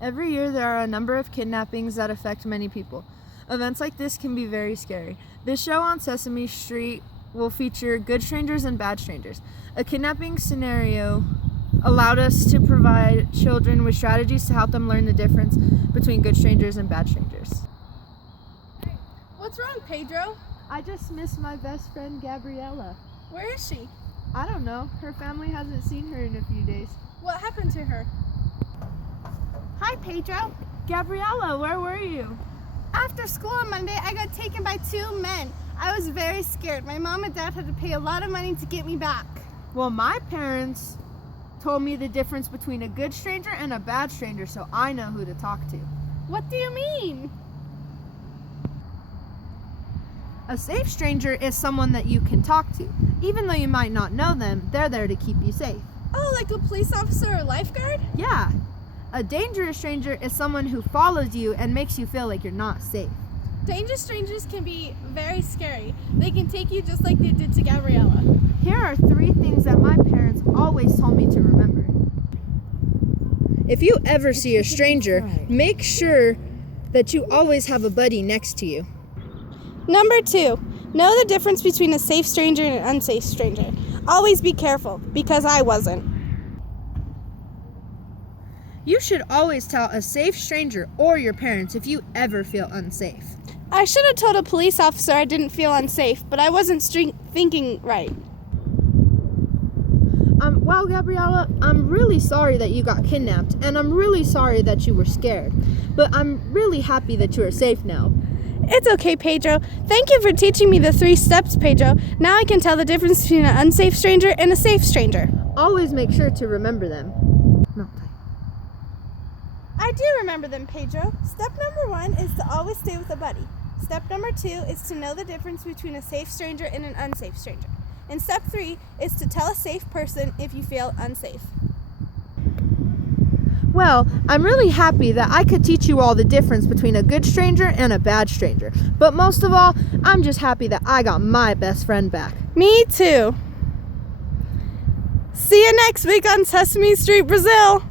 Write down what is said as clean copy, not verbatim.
Every year there are a number of kidnappings that affect many people. Events like this can be very scary. This show on Sesame Street will feature good strangers and bad strangers. A kidnapping scenario allowed us to provide children with strategies to help them learn the difference between good strangers and bad strangers. What's wrong, Pedro? I just missed my best friend Gabriella. Where is she? I don't know. Her family hasn't seen her in a few days. What happened to her? Hi, Pedro. Gabriella, where were you? After school on Monday, I got taken by two men. I was very scared. My mom and dad had to pay a lot of money to get me back. Well, my parents told me the difference between a good stranger and a bad stranger, so I know who to talk to. What do you mean? A safe stranger is someone that you can talk to. Even though you might not know them, they're there to keep you safe. Oh, like a police officer or lifeguard? Yeah. A dangerous stranger is someone who follows you and makes you feel like you're not safe. Dangerous strangers can be very scary. They can take you just like they did to Gabriella. Here are 3 things that my parents always told me to remember. If you ever see a stranger, make sure that you always have a buddy next to you. Number 2, know the difference between a safe stranger and an unsafe stranger. Always be careful, because I wasn't. You should always tell a safe stranger or your parents if you ever feel unsafe. I should have told a police officer I didn't feel unsafe, but I wasn't thinking right. Well, Gabriella, I'm really sorry that you got kidnapped, and I'm really sorry that you were scared. But I'm really happy that you are safe now. It's okay, Pedro. Thank you for teaching me the 3 steps, Pedro. Now I can tell the difference between an unsafe stranger and a safe stranger. Always make sure to remember them. I do remember them, Pedro. Step number 1 is to always stay with a buddy. Step number 2 is to know the difference between a safe stranger and an unsafe stranger. And step 3 is to tell a safe person if you feel unsafe. Well, I'm really happy that I could teach you all the difference between a good stranger and a bad stranger. But most of all, I'm just happy that I got my best friend back. Me too. See you next week on Sesame Street, Brazil.